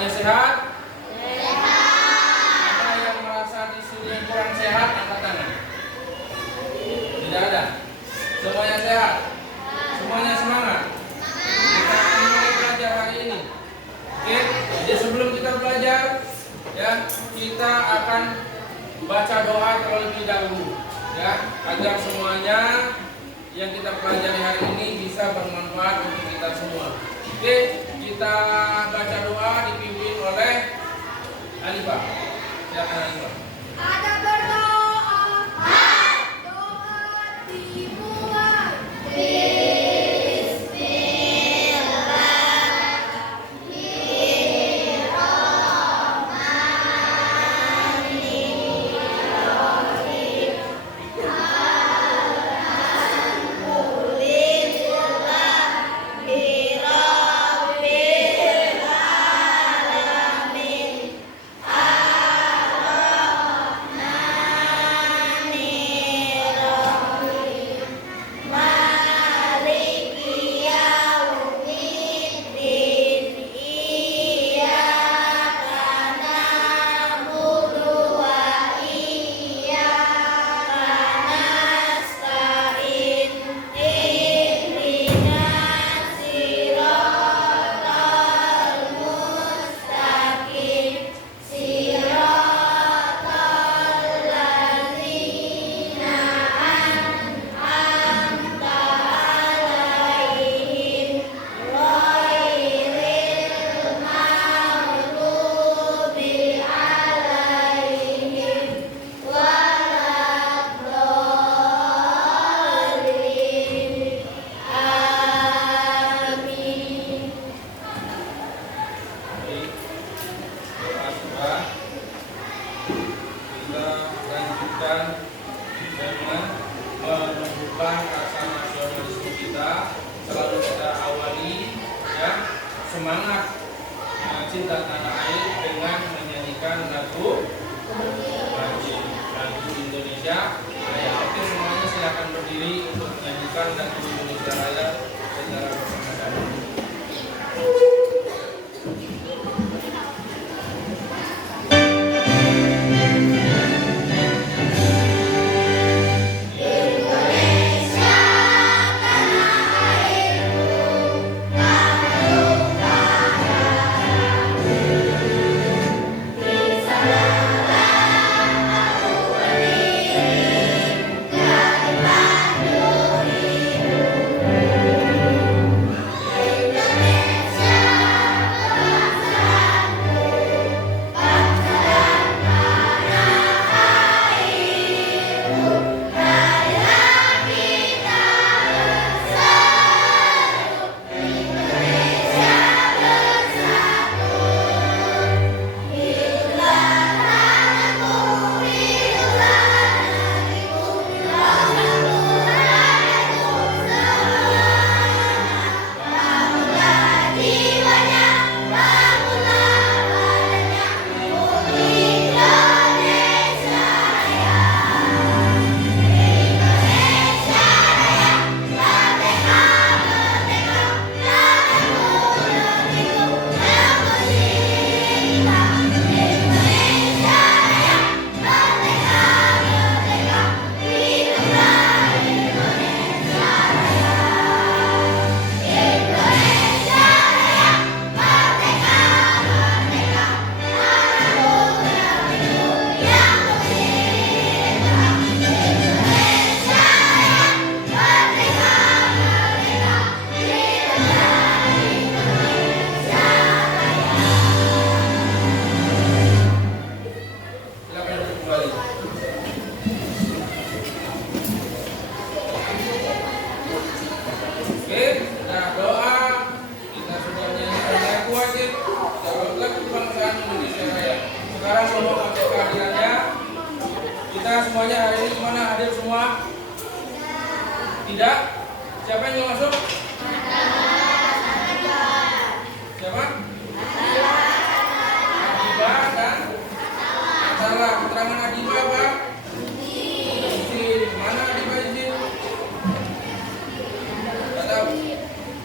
Semuanya sehat? Ada yang merasa di sini kurang sehat, angkat tangan. Tidak ada. Semuanya sehat? Semuanya semangat? Kita akan mulai belajar hari ini. Oke, jadi sebelum kita belajar, ya, kita akan baca doa terlebih dahulu, ya, agar semuanya yang kita pelajari hari ini bisa bermanfaat untuk kita semua. Oke, kita baca doa dipimpin oleh Alifah. Silakan Alifah. Ada berdoa, doa dimulai.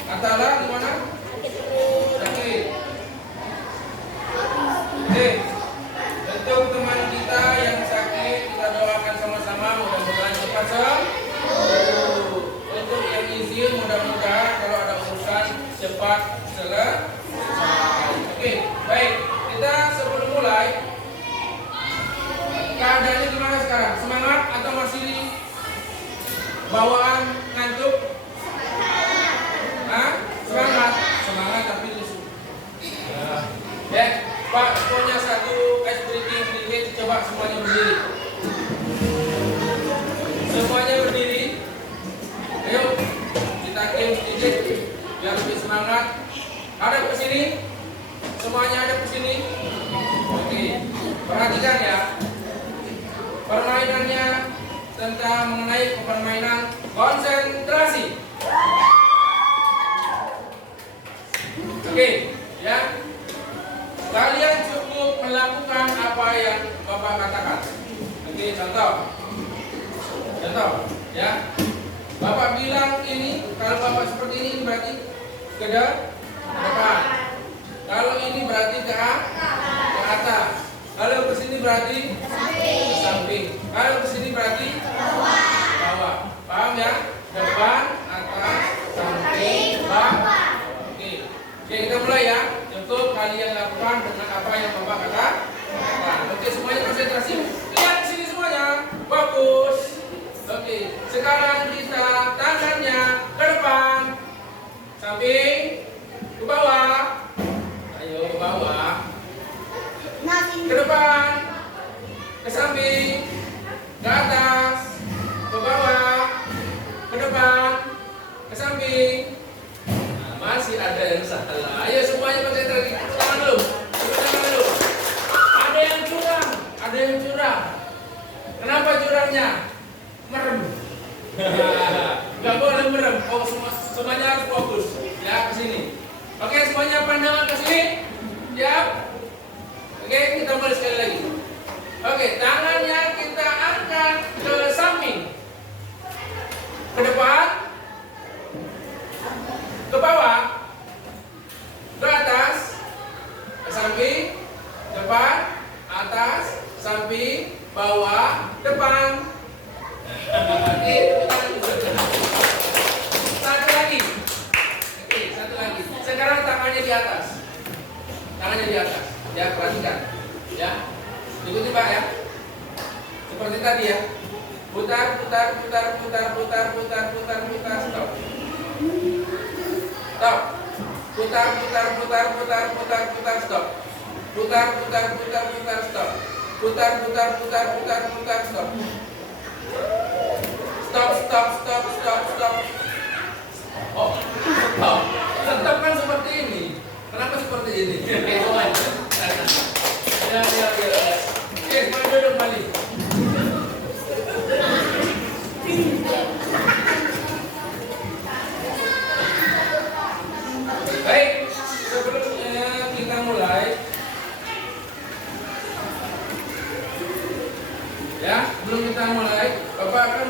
Atala di mana? Sakit. Oke, untuk teman kita yang sakit kita doakan sama-sama mudah-mudahan cepat sembuh. Untuk yang izin mudah-mudahan kalau ada urusan cepat selesai. Oke, baik. Kita sebelum mulai, keadaannya gimana sekarang? Semangat atau masih bawaan ngantuk? Hah? Semangat, semangat tapi lusuh. Ya, Pak punya satu ice breaking sedikit. Coba semuanya berdiri. Semuanya berdiri. Ayo, kita game sedikit biar lebih semangat. Ada ke sini? Semuanya ada ke sini? Oke, perhatikan ya. Permainannya tentang mengenai permainan konsentrasi. Oke, ya. Kalian cukup melakukan apa yang Bapak katakan. Oke, contoh, ya. Bapak bilang ini, kalau Bapak seperti ini berarti ke depan. Kalau ini berarti ke atas. Kalau ke sini berarti ke samping. Kalau ke sini berarti bawah. Paham ya? Depan, atas, samping, bawah. Oke, kita mulai ya. Contoh kalian lakukan dengan apa yang Bapak katakan. Oke, semuanya konsentrasi. Lihat sini semuanya. Bagus. Oke, sekarang kita tangannya ke depan, samping, ke bawah. Ayo ke bawah. Ke depan, ke samping, ke atas, ke bawah, ke depan, ke samping. Nah, masih ada yang salah. Ayo semuanya konsentrasi. Tangan dulu. Tangan dulu. Ada yang curang. Ada yang curang. Kenapa curangnya? Merem. Gak boleh merem. Oh, semuanya harus fokus. Ya, ke sini. Oke, semuanya pandangan ke sini. Siap? Oke, kita mulai sekali lagi. Oke, tangannya kita angkat ke samping, ke depan, ke bawah, ke atas, ke samping, depan, atas, samping, bawah, depan. Oke, satu lagi. Oke, satu lagi. Sekarang tangannya di atas. Tangannya di atas. Ya, perhatikan. Ya. Ikuti Pak ya. Seperti tadi ya. Putar, stop. Stop. Putar, stop. Putar, stop. Putar, stop. Stop. Oh, stop. Stop kan seperti ini. Kenapa seperti ini? Ya. Oke, mari duduk kembali. Baik, sebelumnya kita mulai. Ya, sebelum kita mulai, Bapak akan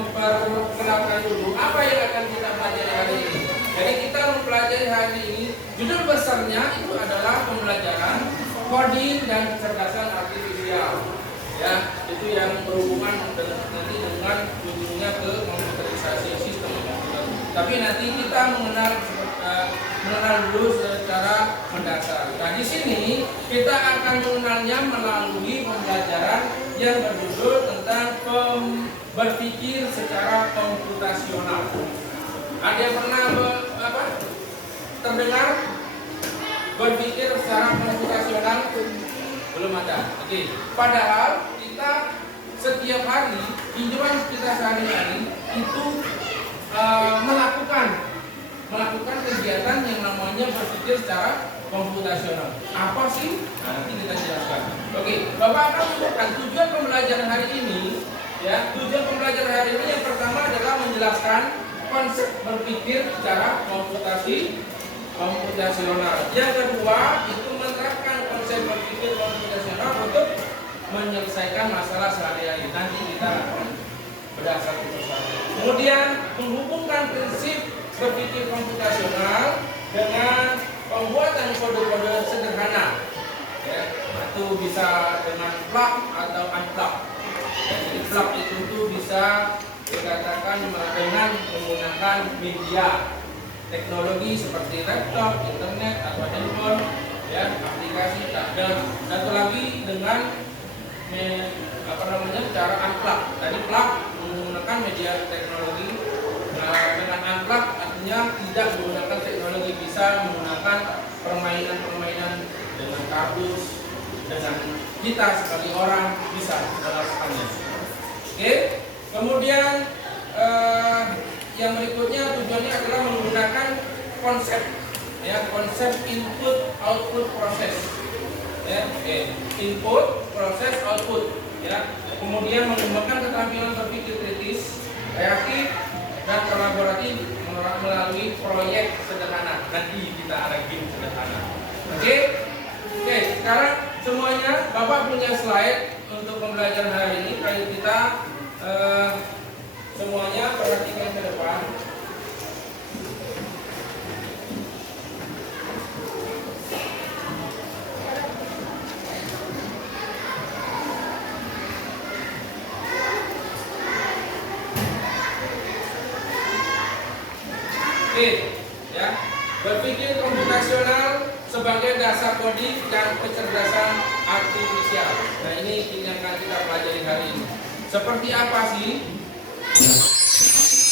memperkenalkan dulu apa yang akan kita pelajari hari ini. Jadi kita mempelajari hari ini, judul besarnya itu adalah pembelajaran coding dan kecerdasan artifisial. Ya, itu yang berhubungan nanti dengan ujungnya ke komputerisasi sistem komputer. Tapi nanti kita mengenal dulu secara mendasar. Nah, di sini kita akan mengenalnya melalui pembelajaran yang berjudul tentang berpikir secara komputasional. Ada yang pernah terdengar berpikir secara komputasional? Belum ada. Oke. Padahal kita setiap hari hidupan kita sehari-hari itu melakukan kegiatan yang namanya berpikir secara komputasional. Apa sih? Nah, nanti kita jelaskan. Oke, Bapak akan menunjukkan tujuan pembelajaran hari ini. Ya, tujuan pembelajaran hari ini yang pertama adalah menjelaskan konsep berpikir secara komputasional. Yang kedua itu menerapkan konsep berpikir komputasional untuk menyelesaikan masalah sehari-hari. Nanti kita akan bedah satu persatu. Kemudian menghubungkan prinsip berpikir komputasional dengan pembuatan kode-kode sederhana itu bisa dengan plug atau unplug. Jadi plug itu tuh bisa dikatakan dengan menggunakan media teknologi seperti laptop, internet atau handphone, ya, aplikasi. Dan satu lagi dengan cara unplug. Tadi plug menggunakan media teknologi. Dengan unplug artinya tidak menggunakan teknologi, bisa menggunakan permainan-permainan dengan kardus, dengan kita sebagai orang bisa melakukannya. Oke. Kemudian yang berikutnya tujuannya adalah menggunakan konsep, ya, konsep input output proses, ya, input proses output, ya. Kemudian mengembangkan keterampilan berpikir kritis, kreatif dan kolaboratif melalui proyek sederhana. Nanti kita ada game sederhana. Oke, sekarang semuanya Bapak punya slide untuk pembelajaran hari ini. Ayo kita semuanya perhatikan ke depan. Ya, berpikir komputasional sebagai dasar coding dan kecerdasan artifisial. Nah, ini yang akan kita pelajari hari ini. Seperti apa sih?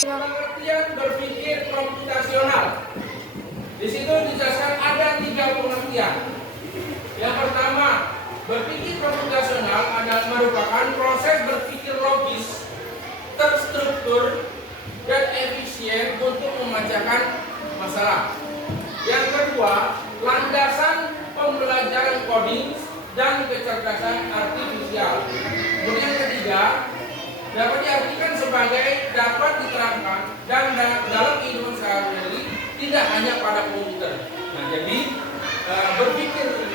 Dalam artian berpikir komputasional. Di situ dijelaskan ada 3 pengertian. Yang pertama, berpikir komputasional adalah merupakan proses berpikir logis, terstruktur, dan efisien untuk memecahkan masalah. Yang kedua, landasan pembelajaran coding dan kecerdasan artifisial. Kemudian yang ketiga, dapat diartikan sebagai dapat diterapkan dan dalam kehidupan sehari-hari, tidak hanya pada komputer. Nah, jadi berpikir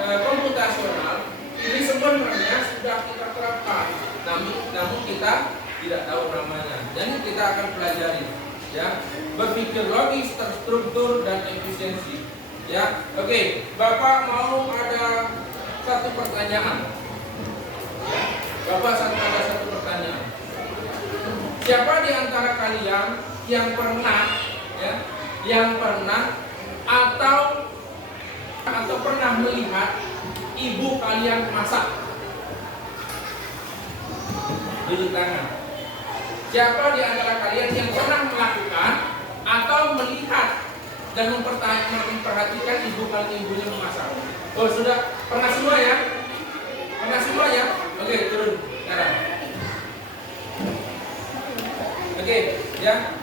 komputasional ini sebenarnya sudah kita terapkan, namun kita tidak tahu namanya. Jadi kita akan pelajari, ya, berpikir logis, terstruktur dan efisiensi, ya. Oke, Bapak mau ada satu pertanyaan, ya. Bapak ada satu pertanyaan. Siapa di antara kalian yang pernah, ya, atau pernah melihat ibu kalian masak? Tulis tangan. Siapa di antara kalian yang pernah melakukan atau melihat dan memperhatikan ibu kalian ibunya memasak? Oh, sudah pernah semua ya? Pernah semua ya? Oke, turun sekarang. Oke, ya.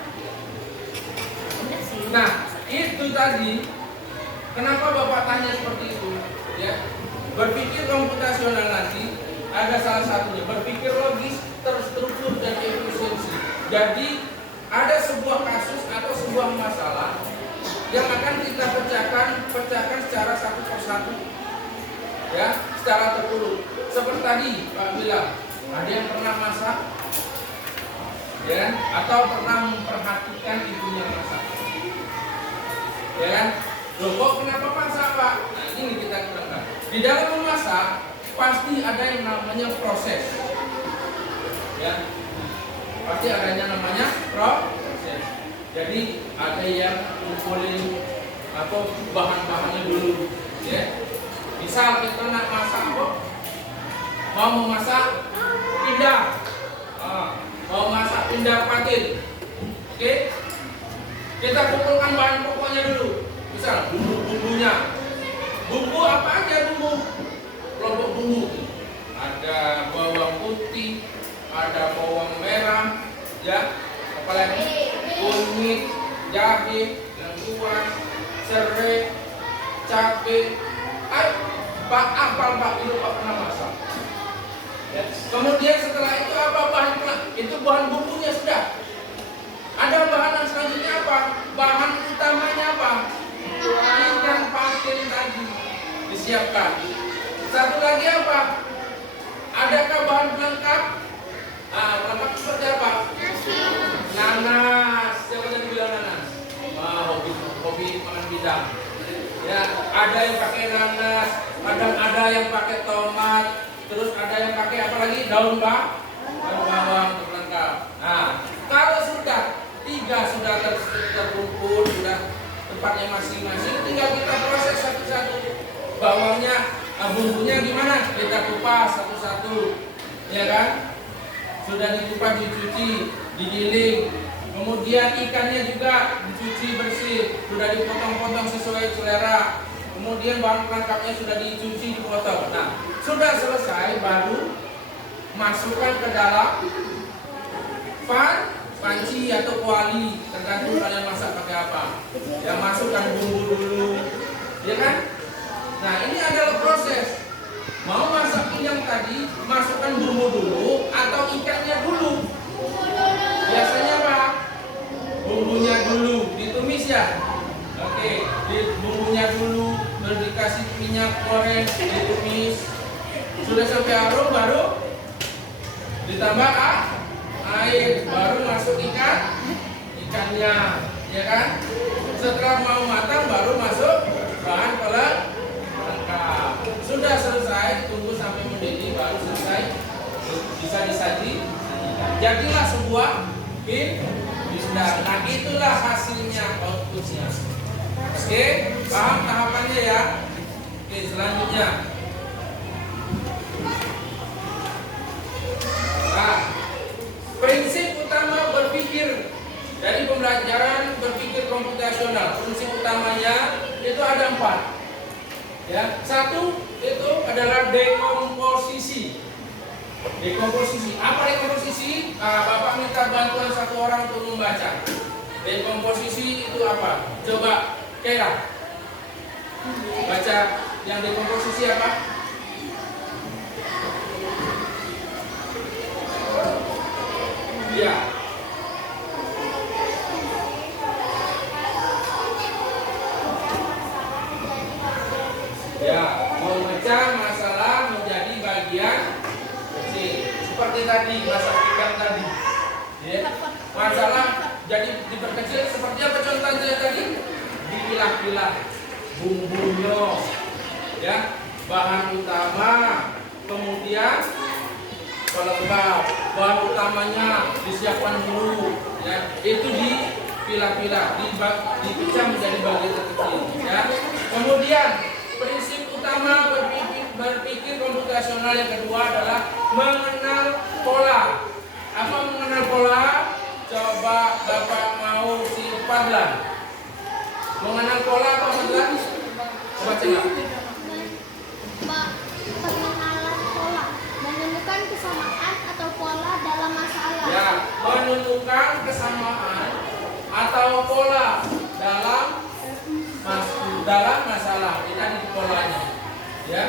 Nah, itu tadi. Kenapa Bapak tanya seperti itu? Ya, berpikir komputasional nanti ada salah satunya, berpikir logis, terstruktur dan efisiensi. Jadi ada sebuah kasus atau sebuah masalah yang akan kita pecahkan secara satu persatu, ya, secara terurut. Seperti tadi Pak bilang, ada yang pernah masak, ya, atau pernah memperhatikan ibunya masak, ya kan? Loh, kok kenapa masak, Pak? Nah, ini kita kembangkan. Di dalam memasak pasti ada yang namanya proses, ya, pasti adanya namanya proses. Jadi ada yang ngumpulin atau bahan-bahannya dulu, ya. Misal kita nak masak kok, mau memasak pindang, mau masak pindang patin, oke? Kita kumpulkan bahan pokoknya dulu. Misal bumbu-bumbunya, bumbu apa aja bumbu? Kelompok bumbu, ada bawang putih, ada bawang merah, ya, apalagi kunyit, jahe, lengkuas, serai, cabai. Pak apal Pak itu Pak pernah masak. Ya. Kemudian setelah itu apa bahan? Itu bahan bumbunya sudah. Ada bahan yang selanjutnya apa? Bahan utamanya apa? Ikan patin tadi disiapkan. Satu lagi apa? Adakah bahan pelengkap? Pelengkap seperti apa? Nanas. Siapa tadi bilang nanas? Hobi makan bidang. Ya, ada yang pakai nanas, kadang ada yang pakai tomat, terus ada yang pakai apa lagi? Daun bawang untuk lengkap. Nah, kalau sudah tiga sudah terkumpul, sudah tempatnya masing-masing, tinggal kita proses satu-satu. Bawangnya, bumbunya gimana? Kita kupas satu-satu, ya kan? Sudah dikupas, dicuci, digiling. Kemudian ikannya juga dicuci bersih, sudah dipotong-potong sesuai selera. Kemudian bahan pelengkapnya sudah dicuci, dipotong. Nah, sudah selesai, baru masukkan ke dalam panci atau kuali, tergantung kalian masak pakai apa. Ya, masukkan bumbu dulu, ya kan? Nah, ini adalah proses. Mau masak pindang tadi, masukkan bumbu dulu atau ikannya dulu? Biasanya apa? Bumbunya dulu, ditumis ya. Oke, bumbunya dulu, baru dikasih minyak goreng, ditumis. Sudah sampai harum, baru ditambah air, baru masuk ikannya, ya kan? Setelah mau matang, baru masuk bahan pelengkap. Sudah selesai, tunggu sampai mendidih, baru selesai, bisa disaji. Jadilah sebuah pindang. Nah, itulah hasilnya, outputnya. Oke, paham tahapannya ya? Oke, selanjutnya. Nah, prinsip utama berpikir dari pembelajaran berpikir komputasional, prinsip utamanya itu ada 4. Ya, 1 itu adalah dekomposisi. Dekomposisi. Apa dekomposisi? Bapak minta bantuan satu orang untuk membaca. Dekomposisi itu apa? Coba Kera baca yang dekomposisi apa? Ya. Ya, memecah masalah menjadi bagian kecil. Seperti tadi masak ikan tadi. Ya. Masalah jadi diperkecil seperti apa contohnya tadi? Dipilah-pilah bumbunya, ya, bahan utama, kemudian pelengkap, bahan utamanya disiapkan dulu, ya, itu dipilah-pilah, dipecah menjadi bagian terkecil, ya. Kemudian prinsip utama berpikir komputasional yang kedua adalah mengenal pola. Apa mengenal pola? Coba Bapak mau simpanlah. Mengenal pola apa Fadlan? Coba coba. Pengenalan pola, menemukan kesamaan atau pola dalam masalah. Ya, menemukan kesamaan atau pola dalam masalah. Ini ada di polanya. Ya.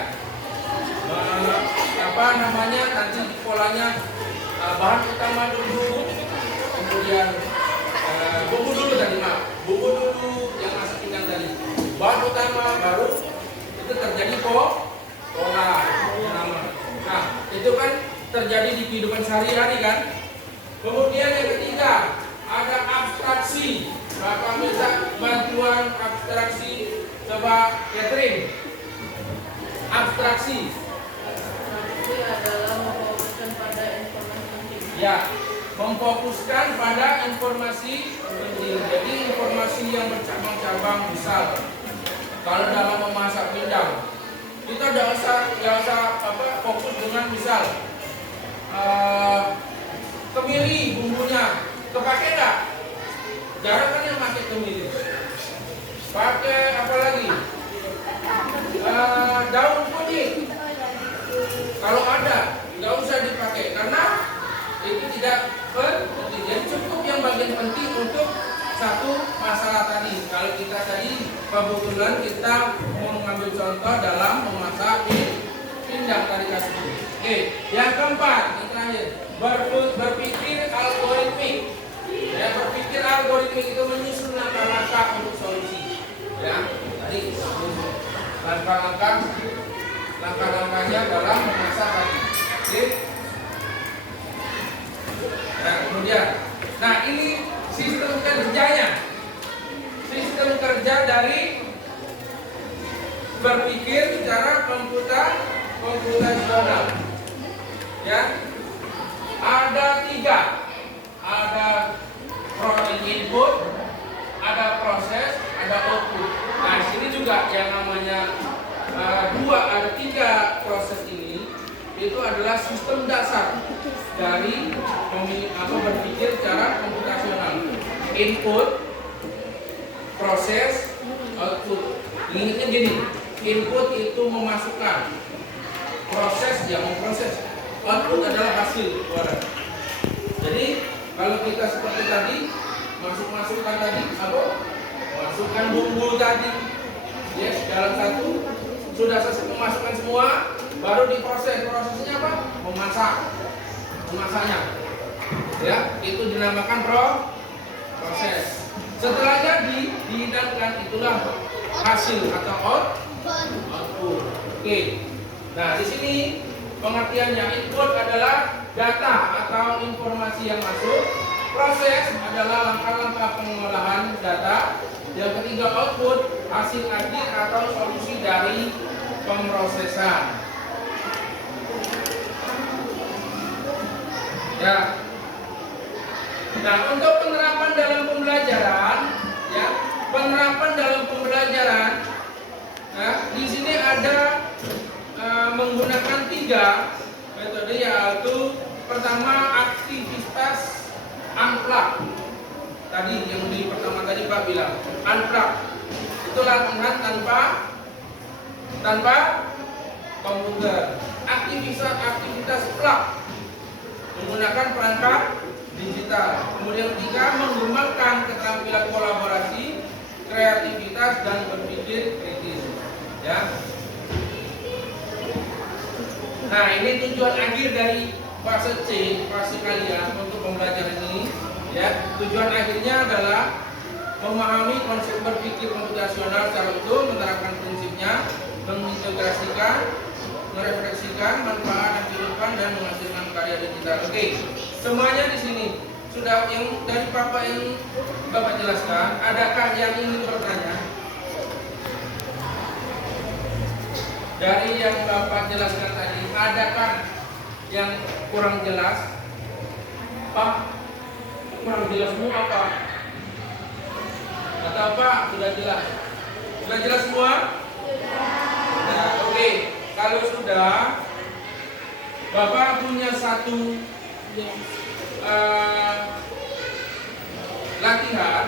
Apa namanya? Nanti di polanya bahan utama dulu, kemudian bumbu dulu tadi, maaf. Bumbu dulu yang masuk pindang tadi. Bahan utama baru itu terjadi pola nama. Nah, itu kan terjadi di kehidupan sehari-hari kan. Kemudian yang ketiga ada abstraksi. Bapak minta bantuan abstraksi. Coba Catherine. Abstraksi. Abstraksi adalah memfokuskan pada informasi penting. Ya, memfokuskan pada informasi penting. Jadi informasi yang bercabang-cabang, misal kalau dalam memasak pindang, kita nggak usah fokus dengan misal kemiri bumbunya, kepake nggak? Jarang kan yang pakai kemiri. Pakai apa lagi? Daun kunyit. Kalau ada, nggak usah dipakai karena itu tidak penting. Jadi cukup yang bagian penting untuk satu masalah tadi. Kalau kita tadi kebetulan kita mau mengambil contoh dalam memasak pindang tadi kasih. Oke, yang keempat, yang terakhir, berpikir algoritmik. Ya, berpikir algoritmik itu menyusun langkah-langkah untuk solusi. Ya, tadi langkah-langkahnya dalam memasak tadi. Oke. Nah, kemudian, nah ini sistem kerjanya. Sistem kerja dari berpikir secara komputasional. Ya, ada 3, ada input, ada proses, ada output. Nah, di sini juga yang namanya ada 3 proses ini itu adalah sistem dasar dari berpikir secara komputasional. Input, proses, output. Ingatnya gini, input itu memasukkan, proses yang memproses, output adalah hasil keluaran. Jadi kalau kita seperti tadi masukkan tadi apa? Masukkan bumbu tadi, yes, dalam satu sudah selesai memasukkan semua, baru diproses. Prosesnya apa? Memasaknya. Ya, itu dinamakan proses. Setelah jadi dihidangkan, itulah hasil atau output. Oke. Nah, di sini pengertiannya, input adalah data atau informasi yang masuk. Proses adalah langkah-langkah pengolahan data. Yang ketiga, output, hasil akhir atau solusi dari pemrosesan. Ya. Nah, untuk penerapan dalam pembelajaran, ya, nah, di sini ada menggunakan 3 metode, yaitu pertama aktivitas unplug. Tadi yang di pertama tadi Pak bilang unplug itu latihan tanpa komputer. Aktivitas plug menggunakan perangkat digital. Kemudian 3, mengembangkan keterampilan kolaborasi, kreativitas dan berpikir kritis. Ya. Nah, ini tujuan akhir dari fase C, fase kalian untuk pembelajaran ini. Ya, tujuan akhirnya adalah memahami konsep berpikir komputasional secara utuh, menerapkan prinsipnya, mengintegrasikan, merefleksikan manfaat dan kehidupan dan menghasilkan karya digital. Oke, semuanya di sini sudah yang dari Bapak yang Bapak jelaskan. Adakah yang ingin bertanya? Dari yang Bapak jelaskan tadi, adakah yang kurang jelas? Pak, kurang jelas semua apa? Atau Pak sudah jelas? Sudah jelas semua? Nah, oke. Kalau sudah, Bapak punya satu latihan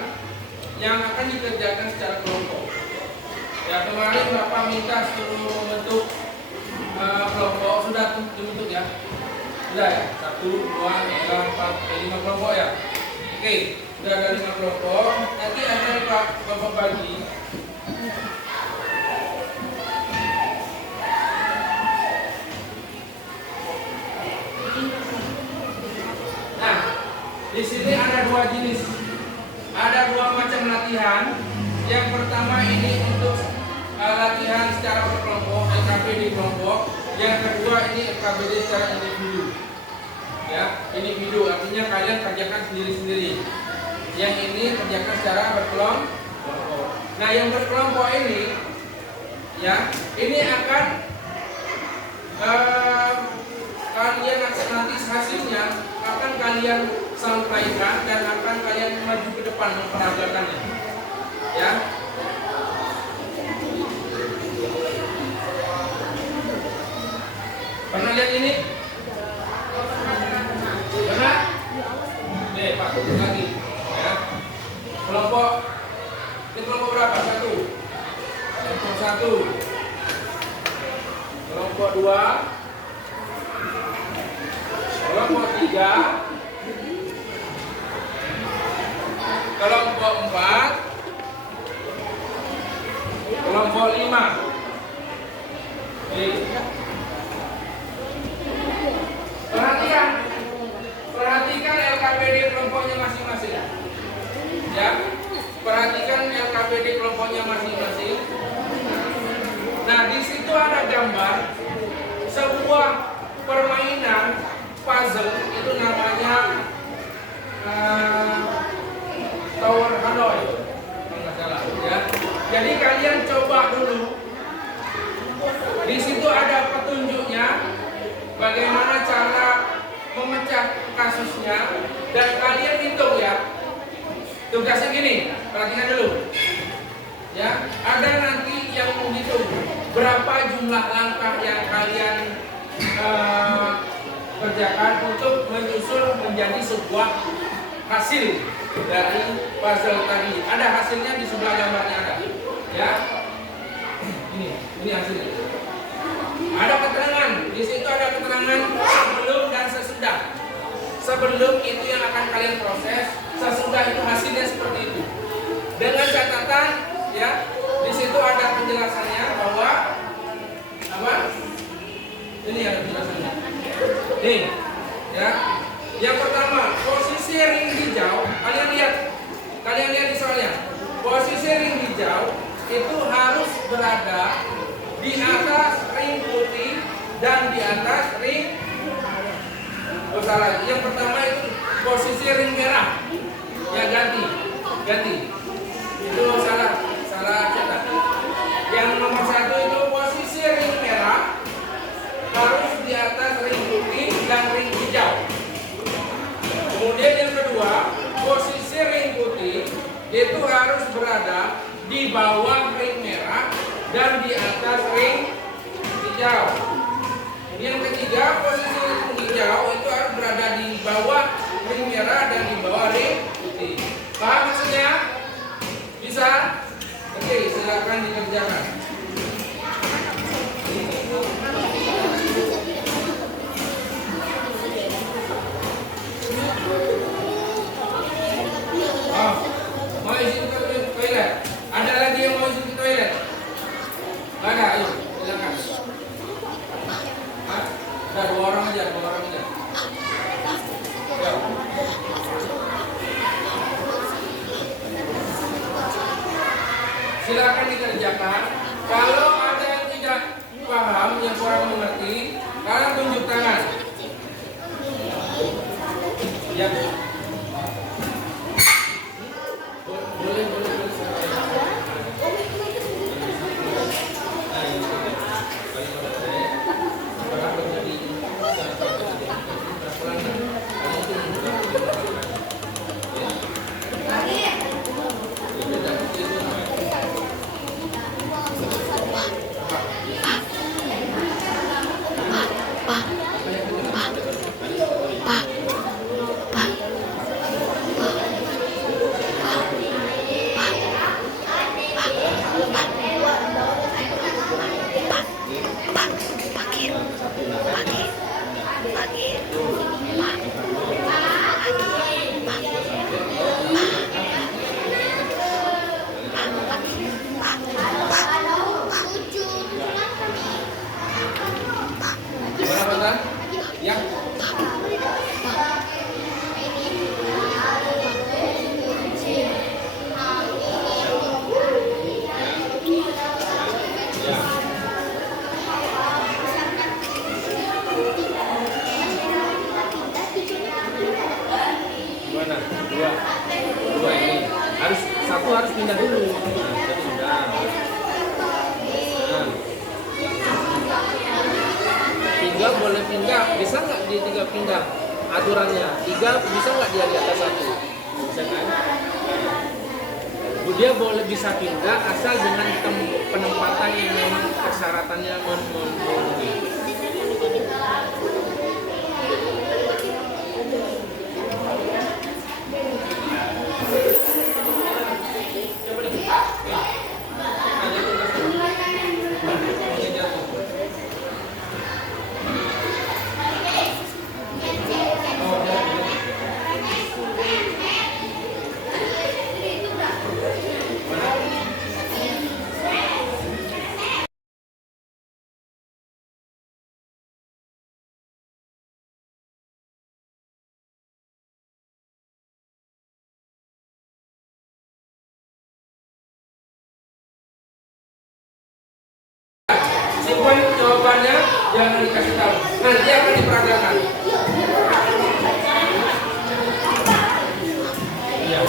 yang akan dikerjakan secara kelompok. Ya, kemarin Bapak minta suruh membentuk kelompok, sudah dibentuk ya? Sudah ya? 1, 2, 3, 4, 5 kelompok ya? Oke, sudah ada 5 kelompok. Nanti akan Bapak bagi. Nah, di sini ada 2 jenis, ada 2 macam latihan. Yang pertama ini untuk latihan secara berkelompok, LKPD kelompok. Yang kedua ini LKPD secara individu. Ya, individu artinya kalian kerjakan sendiri-sendiri. Yang ini kerjakan secara berkelompok. Nah, yang berkelompok ini, ya, ini akan kalian nanti hasilnya akan kalian sampaikan dan akan kalian maju ke depan memperagakannya. Ya. Pernah lihat ini? Pernah? Nih, Pak, lagi. Ya. Kelompok. Ini kelompok berapa? 1. Kelompok 1. Kelompok 2. Kelompok 3. Kelompok 4. Kelompok 5. Perhatikan LKPD kelompoknya masing-masing. Ya, perhatikan LKPD kelompoknya masing-masing. Nah, di situ ada gambar sebuah permainan puzzle, itu namanya Tower Hanoi, kalau nggak salah. Ya, jadi kalian coba dulu kasusnya dan kalian hitung ya. Tugasnya gini, perhatikan dulu. Ya, ada nanti yang menghitung berapa jumlah langkah yang kalian kerjakan untuk menyusul menjadi sebuah hasil dari puzzle tadi. Ada hasilnya di sebelah gambarnya ada. Ya, ini hasilnya. Ada keterangan, di situ ada keterangan sebelum dan sesudah. Sebelum itu yang akan kalian proses, sesudah itu hasilnya seperti itu. Dengan catatan, ya, di situ ada penjelasannya bahwa apa? Ini ada penjelasannya. Nih, ya. Yang pertama, posisi ring hijau, kalian lihat di soalnya. Posisi ring hijau itu harus berada di atas ring putih dan di atas ring salah. Yang pertama itu posisi ring merah. Ya, ganti. Itu salah cetak. Yang nomor 1 itu posisi ring merah harus di atas ring putih dan ring hijau. Kemudian yang kedua, posisi ring putih itu harus berada di bawah ring merah dan di atas ring hijau. Yang ketiga, posisi ring hijau itu harus berada di bawah ring merah dan di bawah ring putih. Paham maksudnya? Bisa? Oke, silakan dikerjakan. Oh, mau izin ke toilet? Ada lagi yang mau izin ke toilet? Ada, ayo, silakan. Ada 2 orang aja. Ya. Silakan dikerjakan. Kalau ada yang tidak paham, yang kurang mengerti, kalian tunjuk tangan. Ya. Boleh. Dua ini satu harus pindah dulu. Jadi sudah. Tiga boleh pindah, bisa nggak di 3 pindah? Aturannya 3 bisa nggak dia di atas 1? Bisa kan? Dia boleh bisa pindah asal dengan penempatan yang memang persyaratannya memenuhi. Simpan jawabannya, jangan dikasih tahu. Nanti akan diperagakan. Ya.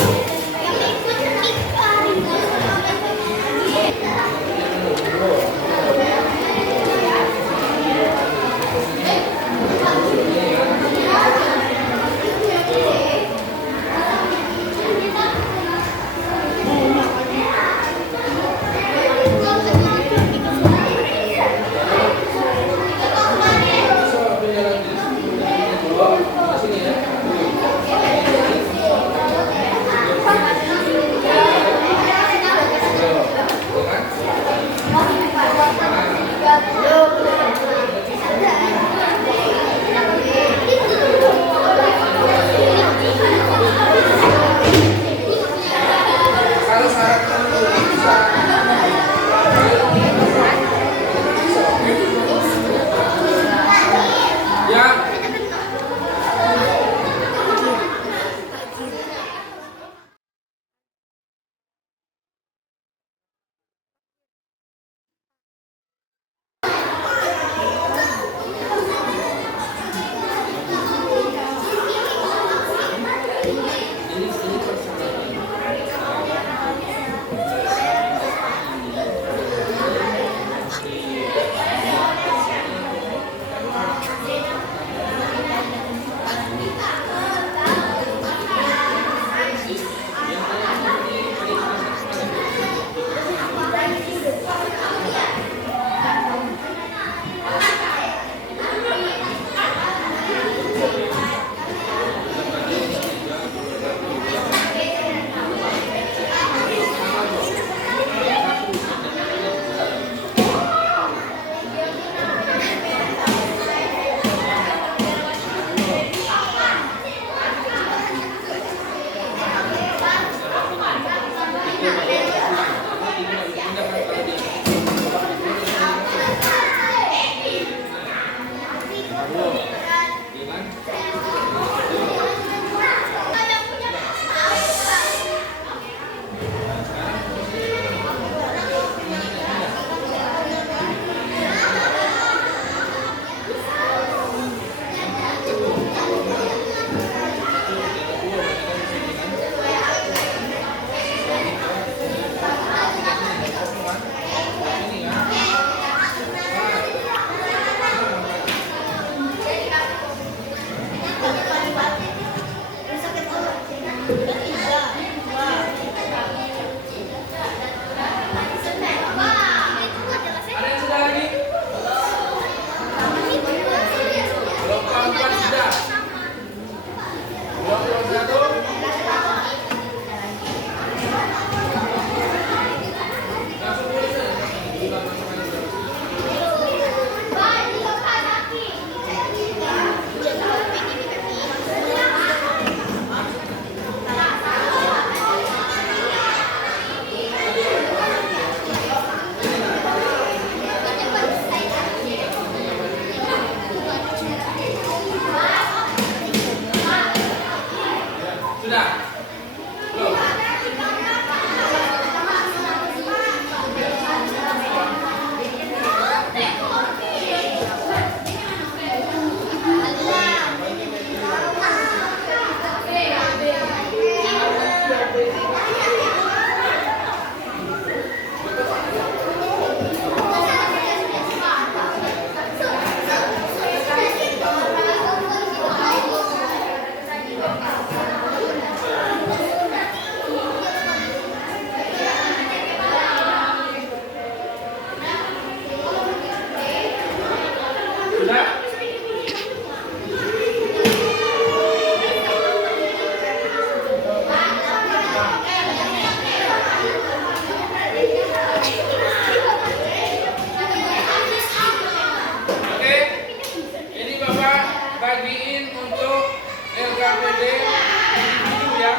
individu ya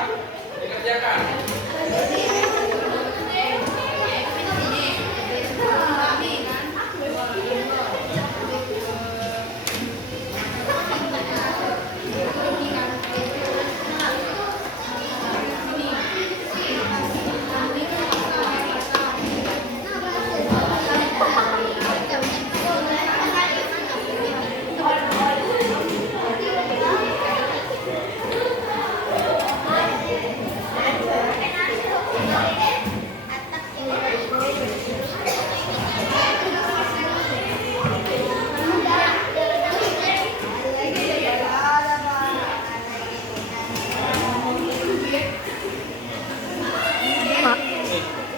dikerjakan.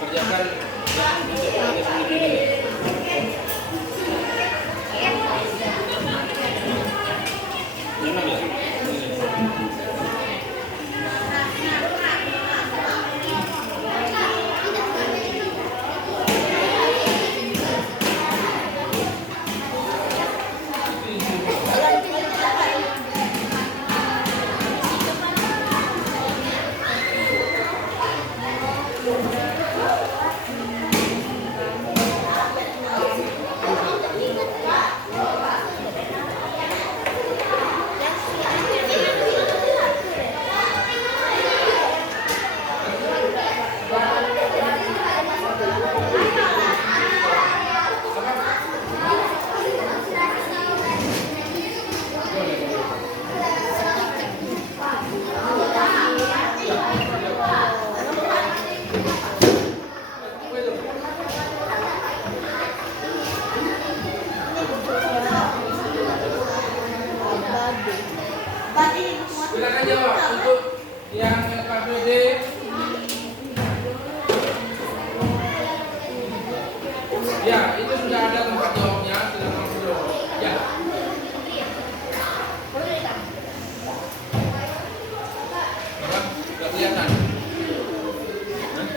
Kerjakan silakan jawab untuk yang KBD. Ya, itu sudah ada tempat jawabnya, silakan langsung jawab. Ya. Apa? Sudah kelihatan. Hah?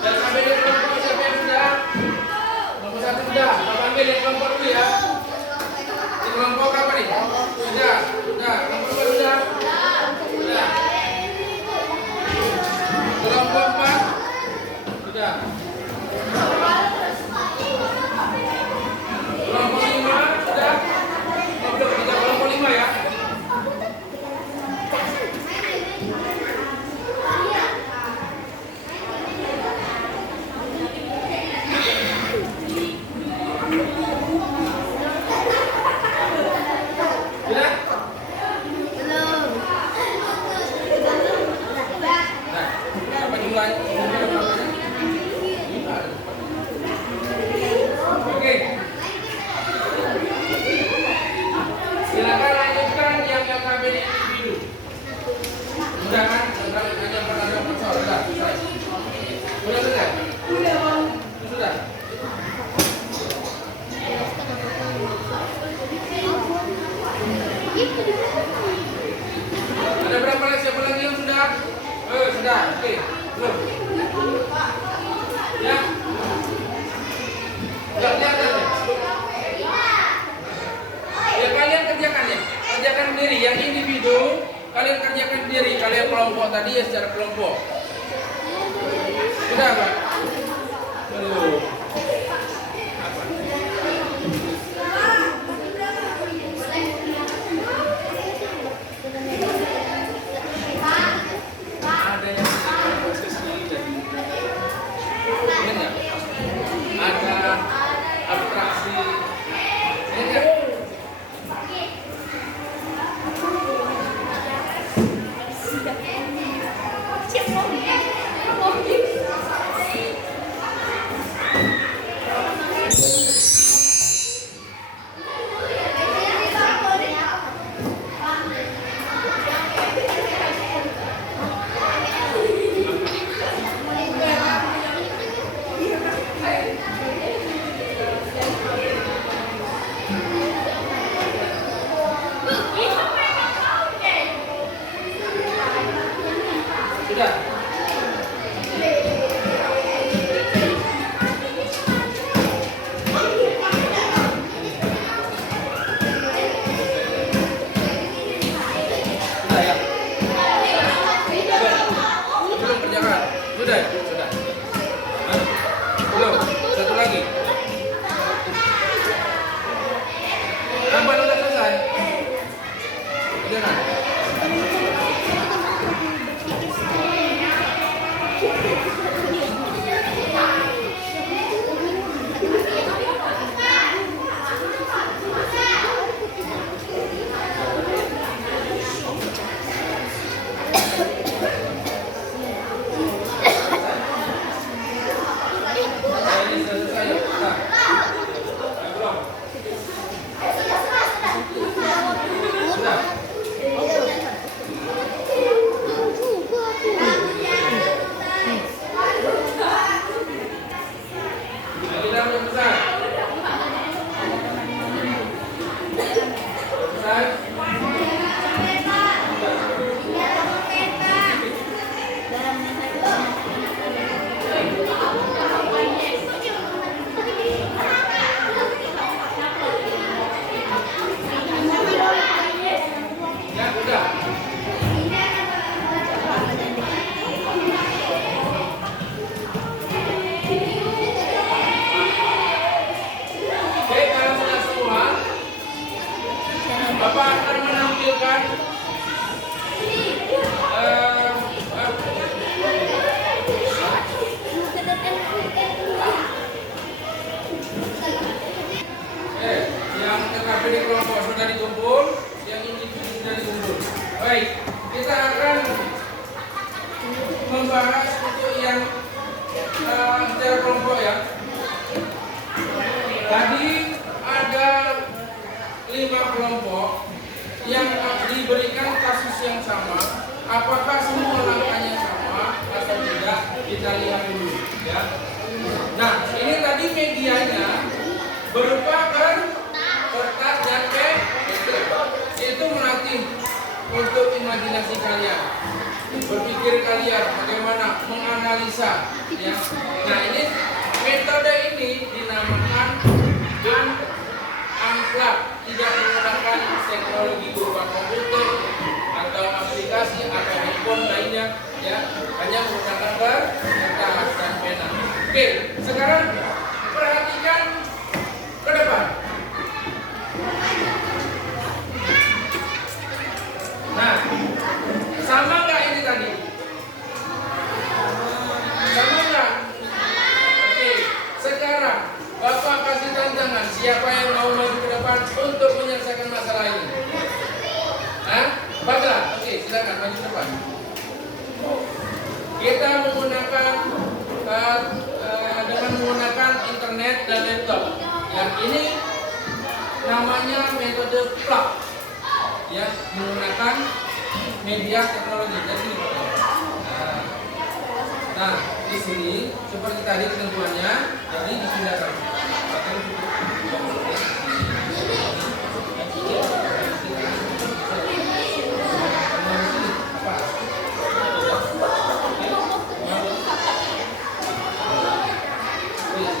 Dan sampai di kelompok siapa yang sudah? Kelompok 1 sudah. Kita panggil yang kelompok dulu ya. Di kelompok apa nih? Sudah. Kelompok 2 sudah. Sudah. Kelompok 4 sudah. Kelompok 5 sudah. Belum, kita kelompok 5 ya. Sudah? Nah, apa jumlahnya? Oke. Silakan lanjutkan yang KKBD individu. Sudah kan? Ada pertanyaan persol. Sudah selesai. Sudah selesai? Sudah. Ada berapa lagi? Siapa lagi yang sudah? Sudah. Oke. Belum. Ya. Sudah kelihatan ya? Ya kalian kerjakan ya. Kerjakan sendiri. Yang individu kalian kerjakan sendiri. Kalian kelompok tadi ya secara kelompok. Sudah Pak? Belum. Ada yang prosesnya jadi ini enggak? Ada abstraksi. Ini enggak? Sudah. Sudah ya? Belum kerjakan? Sudah ya? Sudah. Hah? Belum? Satu lagi. Apa sudah selesai? Kerjakan. Ini selesai ya? Sudah. Belum? Sudah. Kita belum selesai. Selesai. Ya, sudah. Oke, kalau sudah semua, Bapak akan menampilkan yang TKP di kelompok sudah dikumpul, yang individu sudah dikumpul. Baik, kita akan membahas untuk yang secara kelompok ya. Tadi ada 5 kelompok yang diberikan kasus yang sama, apakah semua langkahnya sama atau tidak, kita lihat dulu ya. Nah, ini tadi medianya berupa kertas dan pen. Itu melatih untuk imajinasi kalian, berpikir kalian bagaimana menganalisa ya. Nah, ini metode ini dinamakan unplug, tidak menggunakan teknologi berupa komputer atau aplikasi atau handphone lainnya ya, hanya menggunakan kertas dan pena. Oke, sekarang perhatikan ke depan. Nah, sama nggak ini tadi? Sama nggak? Oke, sekarang Bapak kasih tantangan, siapa yang mau maju ke depan untuk menyelesaikan masalah ini? Hah? Bapak, oke, silakan maju ke depan. Kita menggunakan dengan menggunakan internet dan laptop. Ya, ini namanya metode plug. Ya, menggunakan media teknologi. Jadi ini Bapak. Nah, di sini seperti tadi ketentuannya, jadi dipindahkan.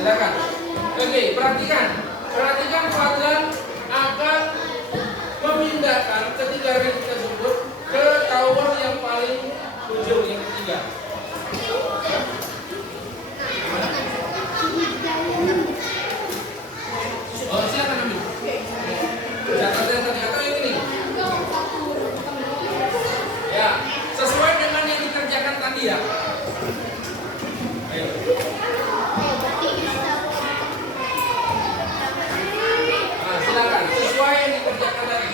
Silakan. Oke, perhatikan kuadran akan memindahkan ketiga ring tersebut ke tower yang paling ujung, yang ketiga. Oh, silakan ambil. Catat yang tadi atau yang ini? Ya, sesuai dengan yang dikerjakan tadi ya. Ayo. Nah, silakan sesuai yang dikerjakan tadi.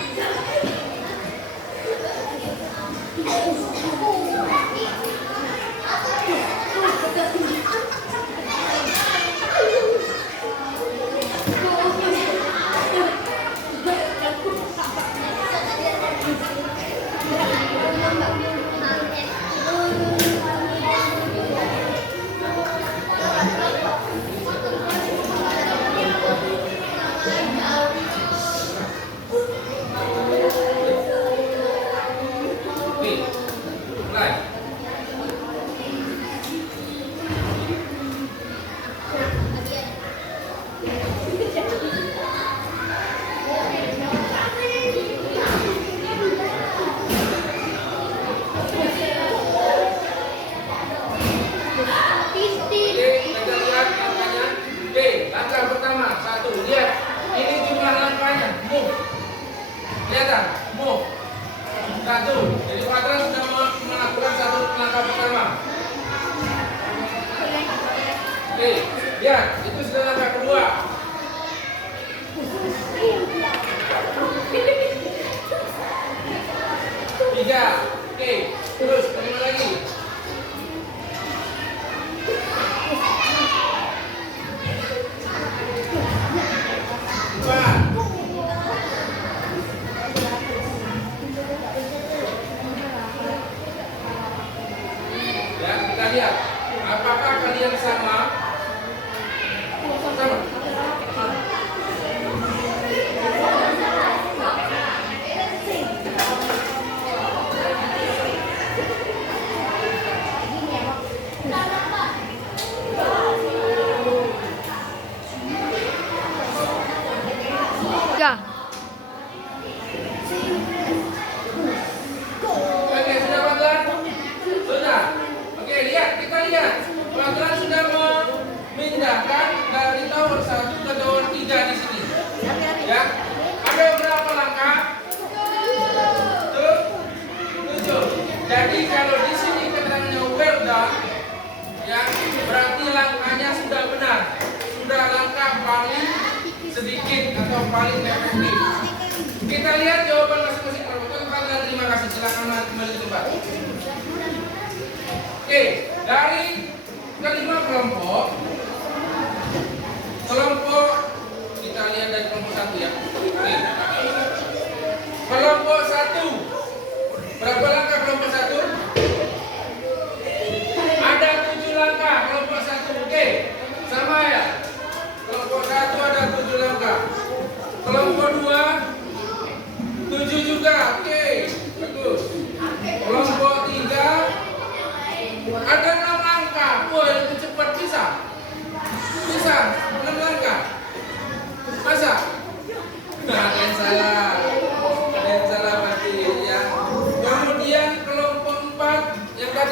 Kelompok 1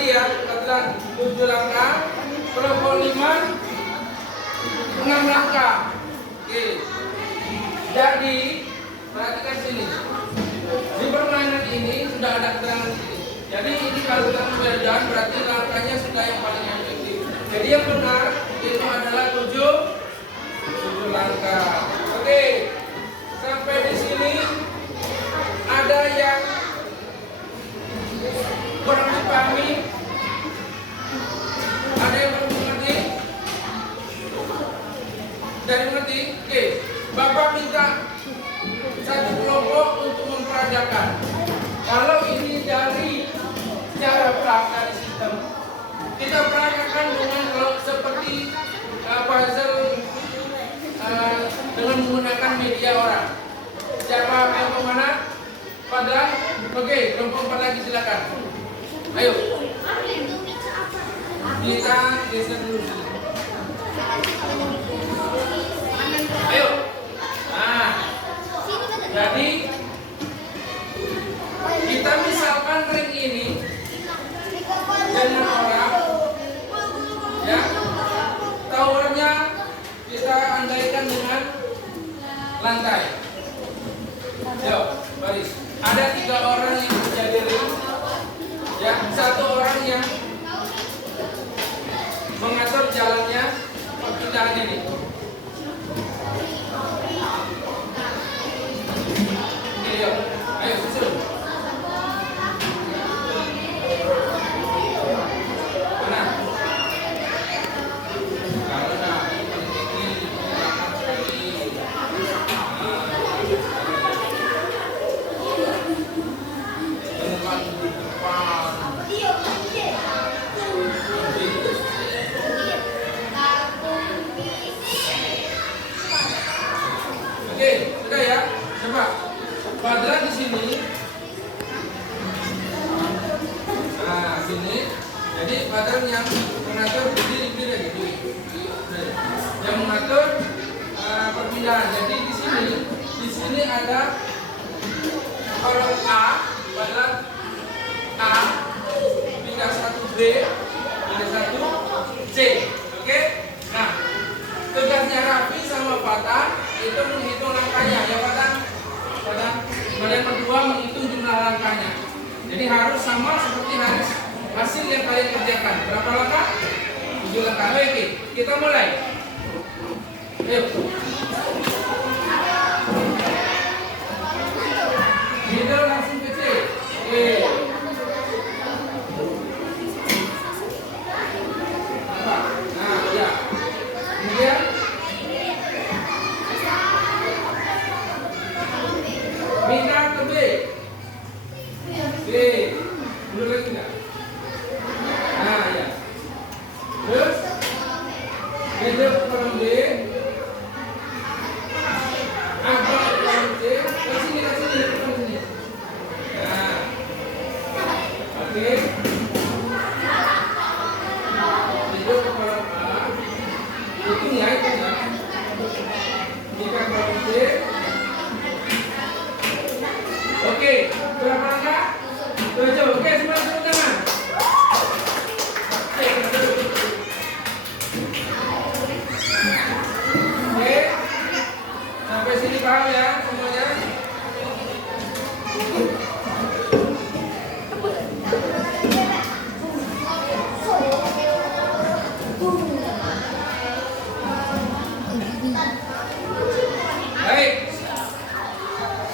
lagi ya, katakan 7 langkah, kelompok 5 6 langkah. Oke. Jadi perhatikan sini. Di permainan ini sudah ada keterangan ini. Jadi ini kalau kita berjalan berarti langkahnya sudah yang paling efektif. Jadi yang benar itu adalah 7 langkah. Oke. Sampai di sini ada yang kurang dipahami? Ada yang belum mengerti? Dari mengerti? Oke. Bapak minta satu kelompok untuk mempraktikkan. Kalau ini dari cara praktek sistem, kita praktekkan dengan seperti puzzle dengan menggunakan media orang. Siapa yang kemana? Pada, oke, kelompok 4 lagi silakan. Ayo. Kita geser dulu sini. Ayo. Nah, jadi kita misalkan ring ini dengan orang, ya, towernya kita andaikan dengan lantai. Yo, baris. Ada 3 orang yang menjadi ring, ya, 1 orang yang mengatur jalannya perpindahan ini. Oke, yuk. Ayo susul. Mana? Kalau nak ini oke, sudah ya. Coba kuadran di sini. Nah, sini. Jadi kuadran yang mengatur berdiri gitu. Yang mengatur perpindahan. Jadi di sini ada kolom A, kuadran A, pindah 1 B, pindah 1 C. Oke? Nah, tugasnya Raffi sama Fatan itu menghitung langkahnya, ya Fatan? Kalian berdua menghitung jumlah langkahnya. Jadi harus sama seperti hasil yang kalian kerjakan. Berapa langkah? 7 langkah. Oke, kita mulai. Ayo. Middle langsung ke C. Oke. Nah, ya. Kemudian minta ke B. B. Belum lagi enggak? Nah, ya. Terus beda ke kolom B. Agak ke kolom C. Ke sini. Nah. Oke. Beda ke kolom A. Hitung ya. Minta ke kolom C. Oke, berapa langkah? 7. Oke, semua tepuk tangan. Oke, sampai sini paham ya semuanya? Baik.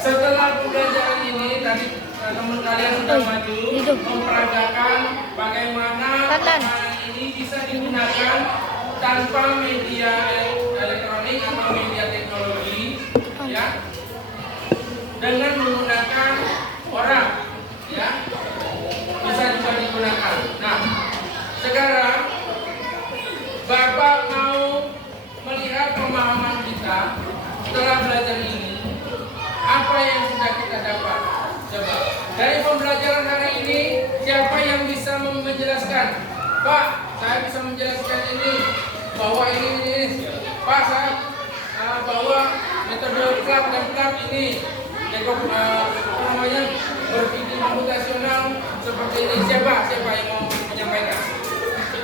Setelah pembelajaran ini tadi teman kalian sudah maju memperagakan bagaimana permainan ini bisa digunakan tanpa media elektronik atau media teknologi, ya, dengan menggunakan orang, ya, bisa juga digunakan. Nah, sekarang Bapak mau melihat pemahaman kita setelah belajar ini. Apa yang sudah kita dapat? Coba dari pembelajaran hari ini, siapa yang bisa menjelaskan? Pak, saya bisa menjelaskan ini, bahwa ini. Pak, saya bahwa metode klub dan klub ini, namanya berpikir komputasional seperti ini. Siapa yang mau menyampaikan?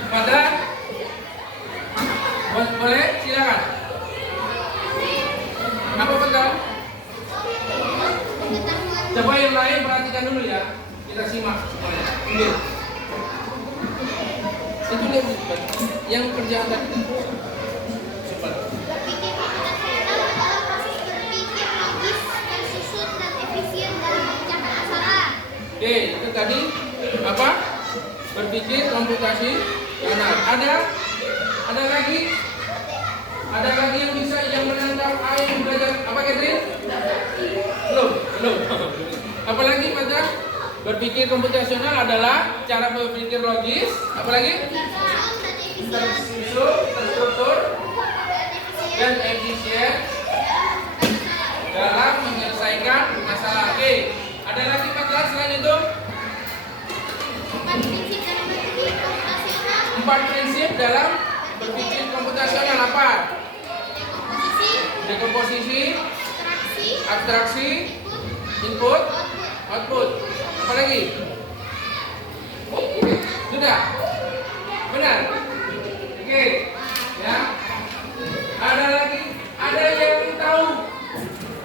Pada? Boleh? Silakan. Apa betul? Coba yang lain perhatikan dulu ya. Kita simak semuanya. Ambil. Itu yang kerjaan tadi. Cepat. Berpikir komputasional adalah proses berpikir logis, tersusun, dan efisien dalam mengerjakan masalah. Oke, itu tadi apa? Berpikir komputasi. Ada lagi yang bisa yang menangkap yang belajar apa Catherine? Belum. Apalagi pada berpikir komputasional adalah cara berpikir logis. Apalagi? Tersusun, terstruktur, dan efisien dalam menyelesaikan masalah. Oke, ada lagi pada selain itu? 4 prinsip dalam berpikir komputasional apa? Dekomposisi, abstraksi, input, output. Apa lagi? Sudah? Benar? Oke. Ya. Ada yang tahu?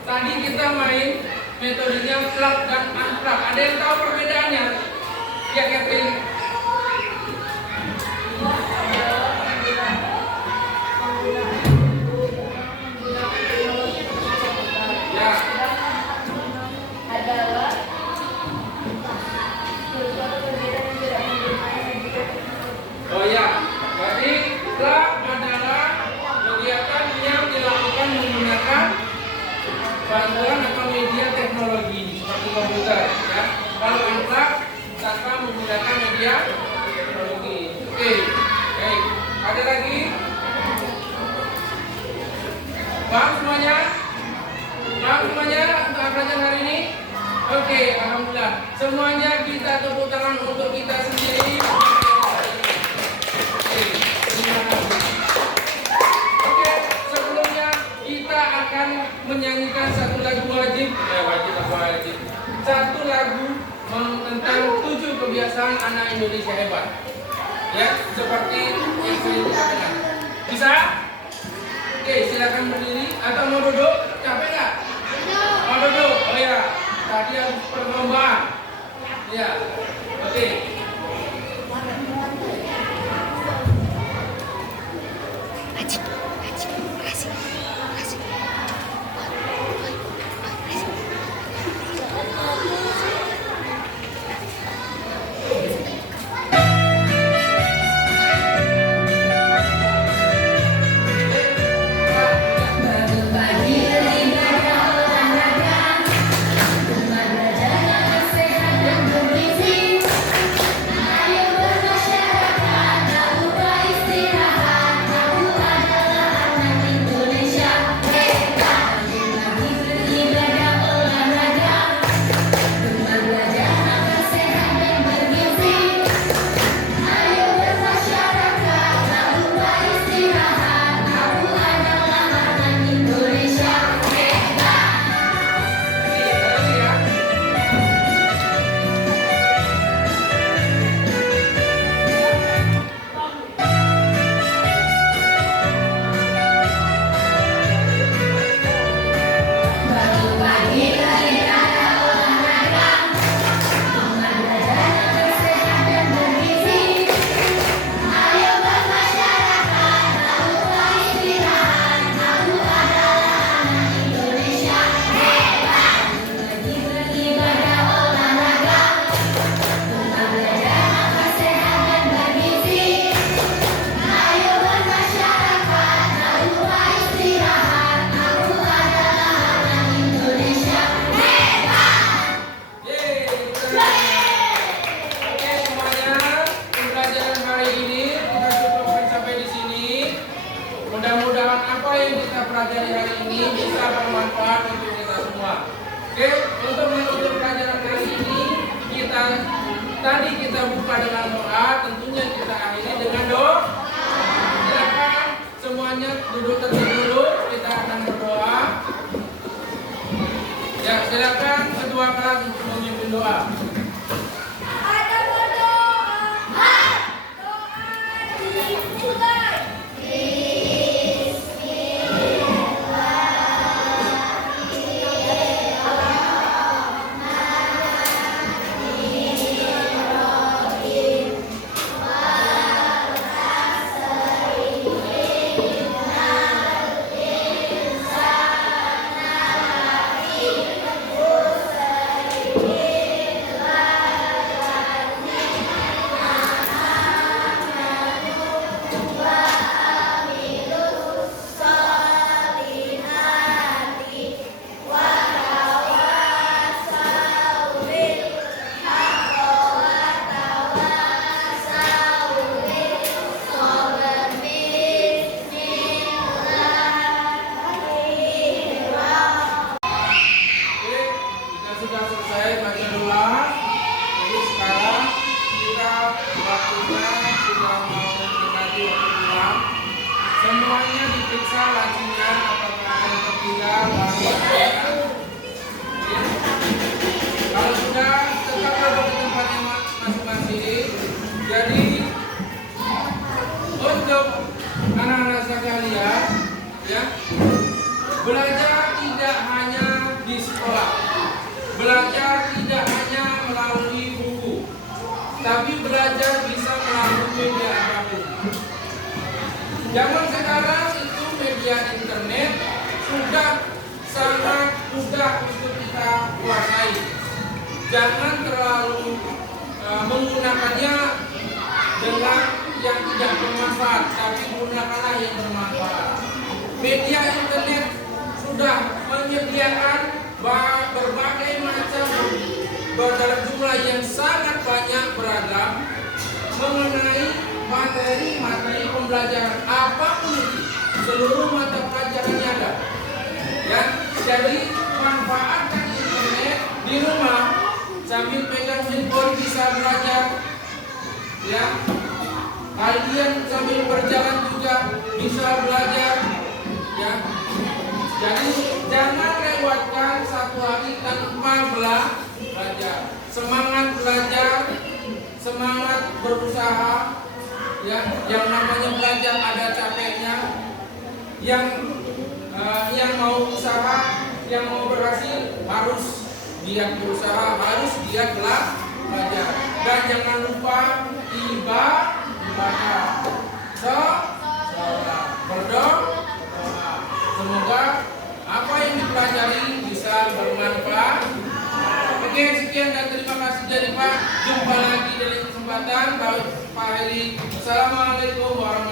Tadi kita main metodenya plug dan unplug. Ada yang tahu perbedaannya? Ya, Catherine. Oh ya, jadi plug adalah kegiatan yang dilakukan menggunakan bantuan atau media teknologi seperti komputer. Ya. Kalau unplug tanpa menggunakan media teknologi. Oke, baik. Ada lagi? Paham semuanya? Untuk pelajaran hari ini? Oke, alhamdulillah. Semuanya kita tepuk tangan untuk kita sendiri. Oke, sebelumnya kita akan menyanyikan satu lagu wajib. Satu lagu tentang 7 kebiasaan anak Indonesia hebat. Ya, seperti yang sering kita dengar. Bisa? Oke, silakan berdiri atau mau duduk? Capek nggak? Mau duduk? Oh ya, tadi harus perlombaan. Ya, oke. pelajari hari ini bisa bermanfaat untuk kita semua. Oke, untuk menutup pelajaran hari ini kita buka dengan doa, tentunya kita akhiri dengan doa. Silakan semuanya duduk tertib dulu, kita akan berdoa. Ya, silakan kedua kelas untuk memimpin doa. Ada berdoa. Doa dimulai. Oke, kita sudah selesai baca doa. Jadi sekarang kita waktunya sudah mau mendekati waktu pulang. Semuanya diperiksa lacinya apakah ada yang tertinggal baru ada. Oke. Kalau sudah tetap duduk di tempatnya masing-masing. Jadi untuk anak-anak sekalian, ya, belajar tidak hanya di sekolah, belajar tidak hanya melalui buku, tapi belajar bisa melalui media apapun. Zaman sekarang itu media internet sudah sangat mudah untuk kita kuasai. Jangan terlalu menggunakannya dengan yang tidak bermanfaat, tapi gunakanlah yang bermanfaat. Media internet sudah menyediakan berbagai macam dalam jumlah yang sangat banyak beragam mengenai materi-materi pembelajaran apapun itu, seluruh mata pelajarannya ada. Ya, jadi manfaatkan internet di rumah sambil pegang handphone bisa belajar. Ya, kalian sambil berjalan juga bisa belajar. Ya, jadi jangan lewatkan satu hari tanpa belajar. Semangat belajar, semangat berusaha. Ya, yang namanya belajar ada capeknya. Yang mau usaha, yang mau berhasil harus giat berusaha, harus giat belajar. Dan jangan lupa ibadah. Berdoa. Semoga apa yang dipelajari bisa bermanfaat. Oke, sekian dan terima kasih dari Pak. Jumpa lagi dalam kesempatan Pak Heri. Assalamualaikum warahmatullahi wabarakatuh.